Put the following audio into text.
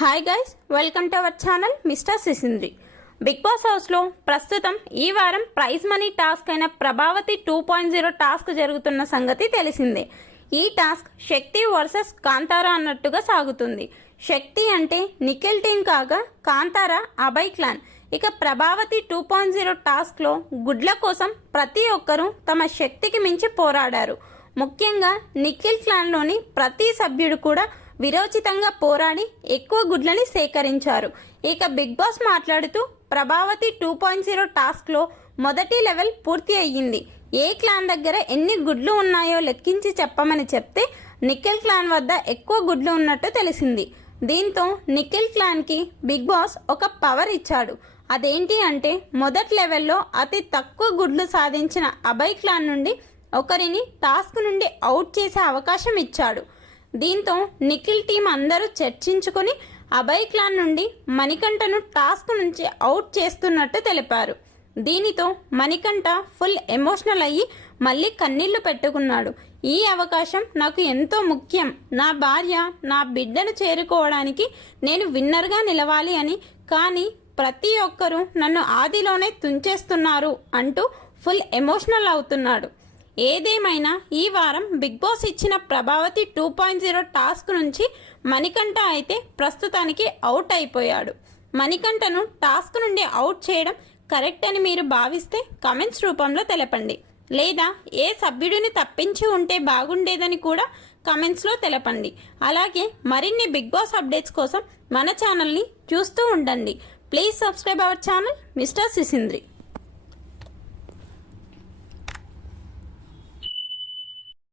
Hi guys, welcome to our channel mister Sisindri. Bigg Boss హౌస్లో ప్రస్తుతం ఈ వారం ప్రైజ్ మనీ టాస్క్ అయిన ప్రభావతి 2.0 టాస్క్ జరుగుతున్న సంగతి తెలిసిందే. ఈ టాస్క్ శక్తి వర్సెస్ కాంతారా అన్నట్టుగా సాగుతుంది. శక్తి అంటే నిఖిల్ టీం కాగా కాంతారా అభయ్ క్లాన్. ఇక ప్రభావతి 2.0 టాస్క్లో గుడ్ల కోసం ప్రతి ఒక్కరూ తమ శక్తికి మించి పోరాడారు. ముఖ్యంగా నిఖిల్ క్లాన్లోని ప్రతి సభ్యుడు కూడా విరోచితంగా పోరాడి ఎక్కువ గుడ్లని సేకరించారు. ఇక బిగ్ బాస్ మాట్లాడుతూ ప్రభావతి 2.0 టాస్క్లో మొదటి లెవెల్ పూర్తి అయ్యింది. ఏ క్లాన్ దగ్గర ఎన్ని గుడ్లు ఉన్నాయో లెక్కించి చెప్పమని చెప్తే నిఖిల్ క్లాన్ వద్ద ఎక్కువ గుడ్లు ఉన్నట్టు తెలిసింది. దీంతో నిఖిల్ క్లాన్కి బిగ్ బాస్ ఒక పవర్ ఇచ్చాడు. అదేంటి అంటే మొదటి లెవెల్లో అతి తక్కువ గుడ్లు సాధించిన అభయ్ క్లాన్ నుండి ఒకరిని టాస్క్ నుండి అవుట్ చేసే అవకాశం ఇచ్చాడు. దీంతో నిఖిల్ టీం అందరూ చర్చించుకుని అభయ్ క్లాన్ నుండి మణికంఠను టాస్క్ నుంచి అవుట్ చేస్తున్నట్టు తెలిపారు. దీనితో మణికంఠ ఫుల్ ఎమోషనల్ అయ్యి మళ్ళీ కన్నీళ్లు పెట్టుకున్నాడు. ఈ అవకాశం నాకు ఎంతో ముఖ్యం, నా భార్య నా బిడ్డను చేరుకోవడానికి నేను విన్నర్గా నిలవాలి అని, కానీ ప్రతి ఒక్కరూ నన్ను ఆదిలోనే తుంచేస్తున్నారు అంటూ ఫుల్ ఎమోషనల్ అవుతున్నాడు. ఏదేమైనా ఈ వారం బిగ్ బాస్ ఇచ్చిన ప్రభావతి 2.0 టాస్క్ నుంచి మణికంఠ అయితే ప్రస్తుతానికి అవుట్ అయిపోయాడు. మణికంఠను టాస్క్ నుండి అవుట్ చేయడం కరెక్ట్ అని మీరు భావిస్తే కమెంట్స్ రూపంలో తెలపండి. లేదా ఏ సభ్యుడిని తప్పించి ఉంటే బాగుండేదని కూడా కమెంట్స్లో తెలపండి. అలాగే మరిన్ని బిగ్ బాస్ అప్డేట్స్ కోసం మన ఛానల్ని చూస్తూ ఉండండి. Please subscribe our channel mister సిసింద్రి.